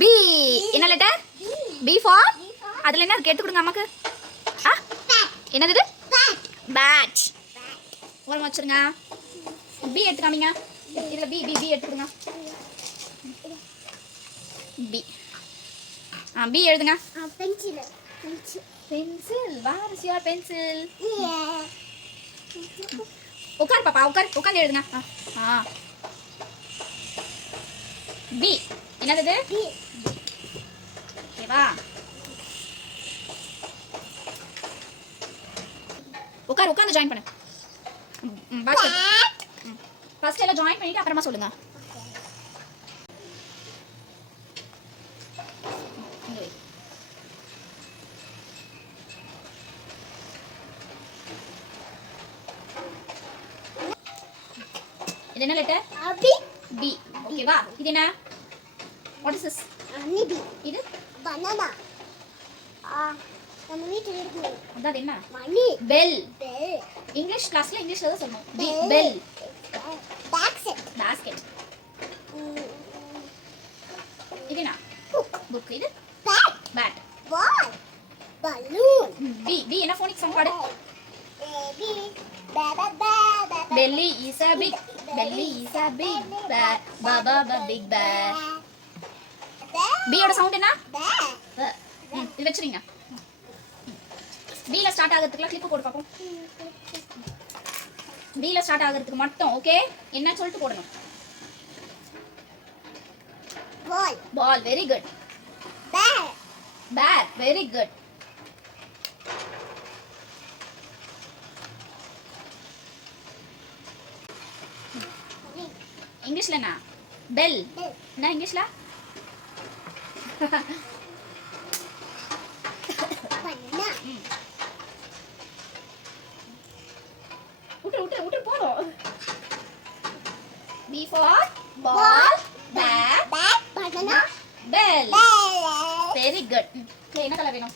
B. என்ன letter? B for. அதுல என்ன இருக்கு? எடுத்து கொடுங்க அம்மாக்கு. என்னது இது? பேட். ஓரமா வச்சிருங்க. பி எடுத்து காமிங்க. இதுல பி பி பி எடுத்து கொடுங்க. பி. பி எழுதுங்க. Pencil. Pencil. Where is your pencil? உட்கார் பாப்பா, உட்கார்ந்து எழுதுங்க. பி. என்னது இது? பி. ஓகேவா? உட்கார்ந்து ஜாயின் பண்ணு. ஃபர்ஸ்ட் எல்லாம் ஜாயின் பண்ணிட்டு அப்புறமா சொல்லுங்க. இது என்ன லெட்டர்? பி. பி. ஓகேவா? இது என்ன? What is this? Honey B. இது பனானா. நம்ம வீட்ல இருக்கு. அதான் என்ன? மணி. பெல். பெல். இங்கிலீஷ் கிளாஸ்ல இங்கிலீஷ்ல தான் சொல்லணும். பெல். பாஸ்கெட். இது என்ன? புக். இது பேட். பால். பலூன். பி. பி என்ன ஃபோனிக்ஸ் சம் பாடு? Baby. Belly is a big bear. Baba big bear. B ஓட சவுண்ட் என்ன? இது வெச்சிருங்க. B ல ஸ்டார்ட் ஆகிறதுக்குல கிளிப் போடு பாப்போம். B ல ஸ்டார்ட் ஆகிறதுக்கு மட்டும் ஓகே என்ன சொல்லிட்டு போடணும்? Ball. Very good. Bear. Very good. இங்கிலீஷ்ல என்ன? பெல். என்ன இங்கிலீஷ்ல? விட்டு போறோம். B for ball, bat, banana, bell. Very good. என்ன கலர் வேணும்?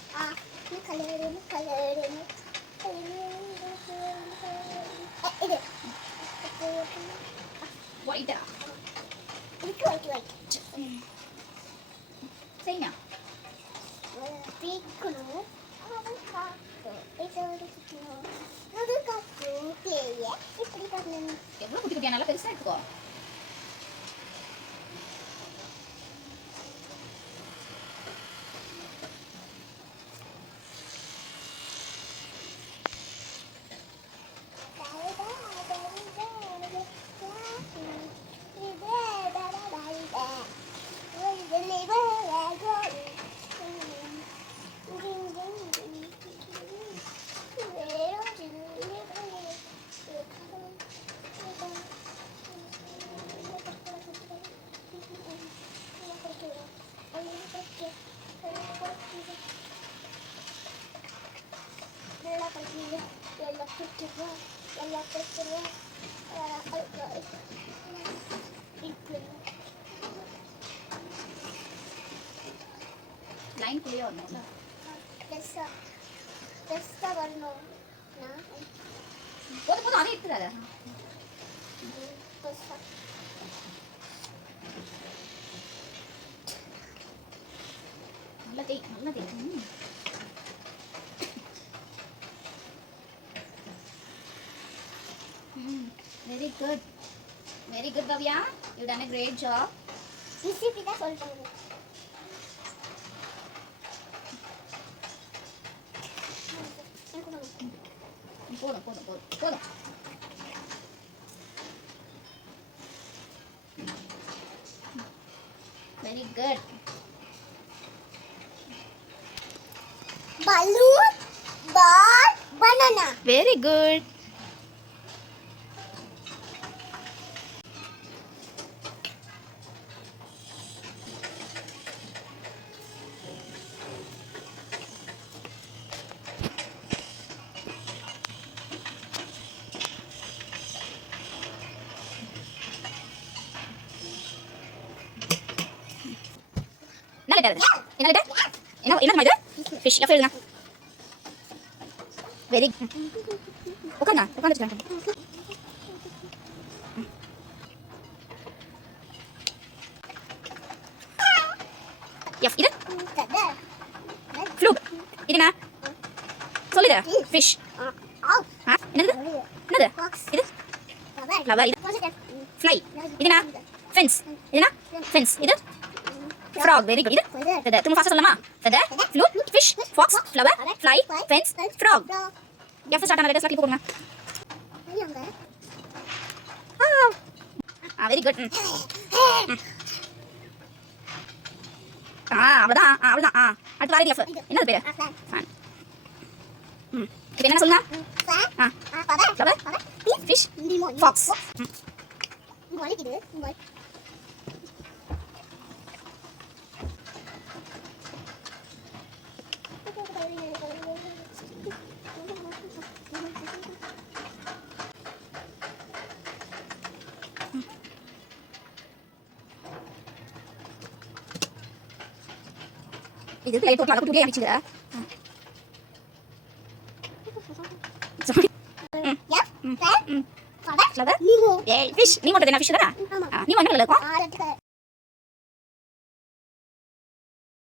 இது white. white. சரிங்க. எவ்வளவு குட்டி குட்டியா நல்லா பெருசா எடுத்துக்கோ. லைன் குள்ளே வரணும்ல. பெஸ்டா வரணும். போதும் அதே எடுத்துறாத. நல்லா தேய். Very good Bhavya. You've done a great job. recipe தான் சொல்றாங்க. போதும். Very good. Balloon, ball, banana. Very good. என்ன ஃபிஷ் எழுதுங்க. வெரி உட்காந்துருக்கேன். எஃப் இது ஃப்ளூக். இது என்ன சொல்லுது? ஃபிஷ். என்னது என்னது இது? ஃப்ளவர். இது ஃப்ளை. இது என்ன ஃபென்ஸ். இது என்ன ஃபென்ஸ். இது ஃப்ராக். Very good. இது ஃபெதர். திரும்ப ஃபாஸ்டா சொல்லலாமா? Feather, fluke, fish, fox, flower, fly, fence, frog. F start ஆன லெட்டர்ஸ் கிளிக் பண்ணுங்க. Very good. அவ்வளோதான் அவ்வளோதான். அடுத்து வாரது எஃப். என்னது பேரு? ஃபேன். இப்போ என்ன சொல்லுங்க? Flower, fish, fox. இது ப்ளே போட்டு அங்க புடியே அடிச்சுங்க. சாரி. Flower, fish. நீ மட்டும் என்ன ஃபிஷ் தானே? நீ மட்டும் இல்ல இருக்கும்.